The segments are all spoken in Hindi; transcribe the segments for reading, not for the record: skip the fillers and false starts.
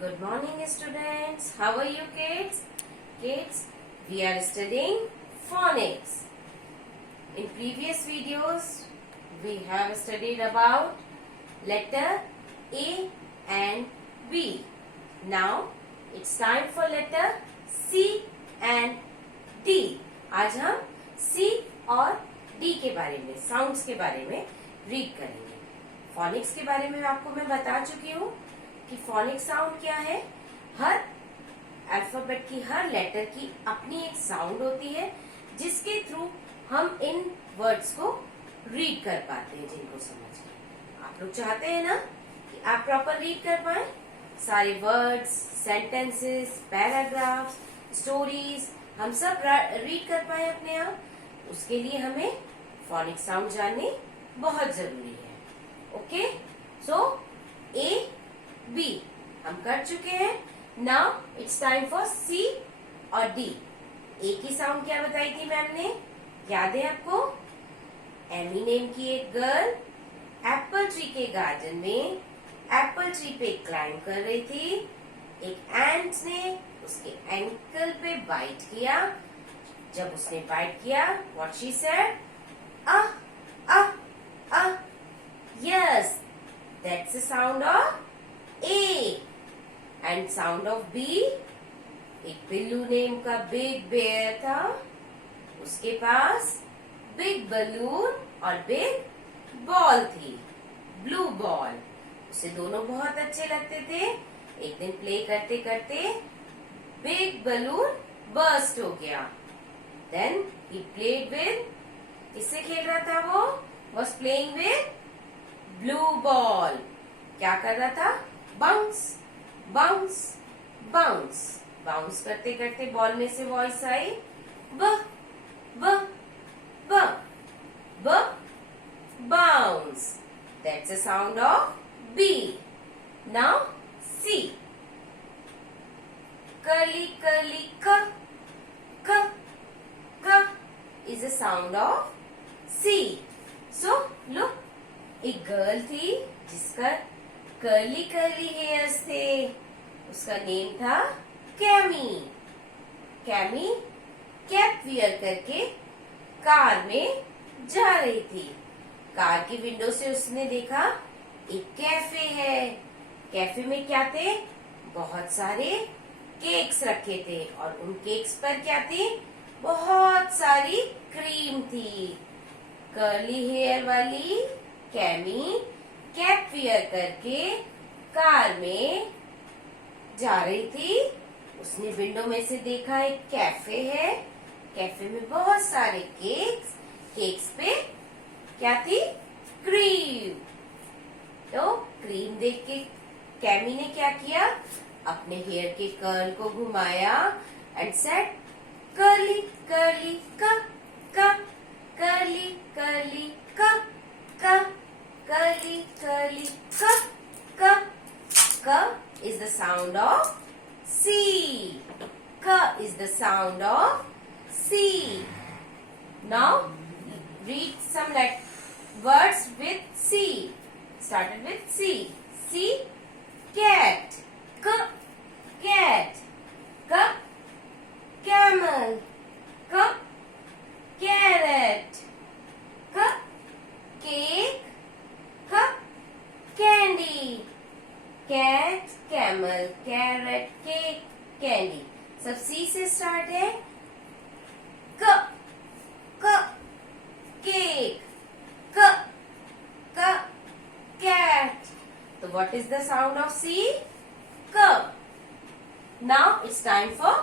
Good morning, students. How are you, kids? Kids, we are studying phonics. In previous videos, we have studied about letter A and B. Now, it's time for letter C and D. आज हम C और D के बारे में, साउंड्स के बारे में रीड करेंगे. फोनिक्स के बारे में आपको मैं बता चुकी हूँ कि फोनिक साउंड क्या है. हर अल्फाबेट की, हर लेटर की अपनी एक साउंड होती है जिसके थ्रू हम इन वर्ड्स को रीड कर पाते हैं, जिनको समझ के. आप लोग चाहते हैं ना कि आप प्रॉपर रीड कर पाए सारे वर्ड्स, सेंटेंसेस, पैराग्राफ्स, स्टोरीज, हम सब रीड कर पाए अपने आप. उसके लिए हमें फोनिक साउंड जाननी बहुत जरूरी है. ओके, सो ए बी हम कर चुके हैं. नाउ इट्स टाइम फॉर सी और डी. ए की साउंड क्या बताई थी मैम ने, याद है आपको? एमी नेम की एक गर्ल एप्पल ट्री के गार्डन में एप्पल ट्री पे क्लाइंब कर रही थी. एक एंट ने उसके एंकल पे बाइट किया. जब उसने बाइट किया, what she said, ah ah ah. Yes, that's the sound of A. And sound of B. एक बिल्लू नेम का बिग बेयर था. उसके पास बिग बलून और बिग बॉल थी, ब्लू बॉल. उसे दोनों बहुत अच्छे लगते थे. एक दिन प्ले करते करते बिग बलून बर्स्ट हो गया. देन ही प्लेड विद, किससे खेल रहा था वो? Was playing with blue ball. क्या कर रहा था? Bounce bounce bounce. बाउंस करते करते बॉल में से वॉइस आई, ब ब ब ब bounce. That's the sound of B. Now C. Curly curly क क क is the sound of C. So look, एक गर्ल थी जिसका कर्ली कर्ली हेयर्स थे. उसका नेम था कैमी. कैमी कैप वियर करके कार में जा रही थी. कार की विंडो से उसने देखा एक कैफे है. कैफे में क्या थे? बहुत सारे केक्स रखे थे और उन केक्स पर क्या थी? बहुत सारी क्रीम थी. कर्ली हेयर वाली कैमी कैप वियर करके कार में जा रही थी. उसने विंडो में से देखा एक कैफे है. कैफे में बहुत सारे केक्स. केक्स पे क्या थी? क्रीम. तो क्रीम देख के कैमी ने क्या किया? अपने हेयर के कर्ल को घुमाया एंड सेड, कर्ली कर्ली क क, कर्ली कर्ली क क, कर्ली कर्ली क क. क is the sound of C. K is the sound of C. Now read some words with C. Started with C. C, cat. K, cat. K, camel. K, carrot. K, cake. K, candy. Cat, camel, carrot, cake, candy. सब सी से स्टार्ट है. क क केक, क क कैट. तो what is the sound of C? क. Now it's time for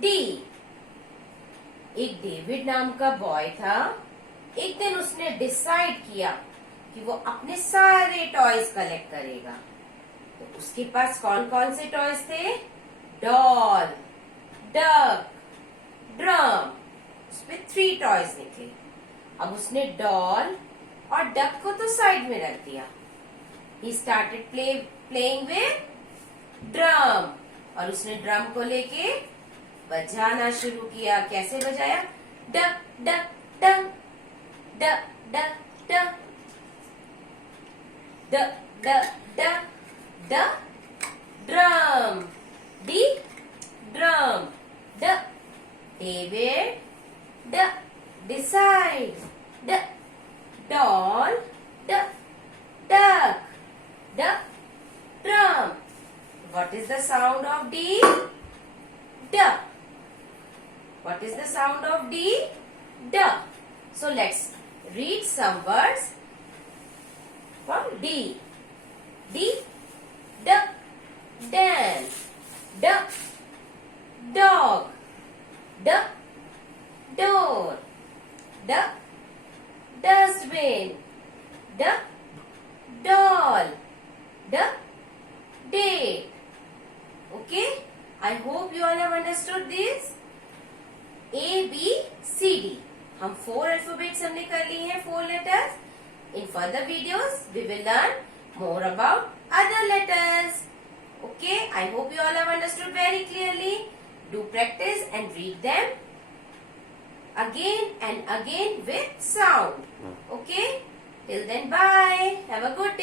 D. एक डेविड नाम का बॉय था. एक दिन उसने डिसाइड किया कि वो अपने सारे टॉयज कलेक्ट करेगा. तो उसके पास कौन कौन से टॉयज थे? Doll, duck, drum. उसपे 3 टॉयज निकले. अब उसने डॉल और डक को तो साइड में रख दिया. He started playing with drum. और उसने ड्रम को लेके बजाना शुरू किया. कैसे बजाया? Duck duck duck duck duck duck duck duck duck. The drum. David. D. Decide. D. Doll. D. Duck. D. Drum. What is the sound of D? D. What is the sound of D? D. So let's read some words from D. D. Duck. Dan. D. Dog. D. Door. D. Dustbin. D. Doll. D. Date. Okay, I hope you all have understood this. A, B, C, D. हम 4 alphabets हमने कर ली हैं, 4 letters. In further videos, we will learn more about other letters. Okay, I hope you all have understood very clearly. Do practice and read them again and again with sound. Okay, till then, bye. Have a good day.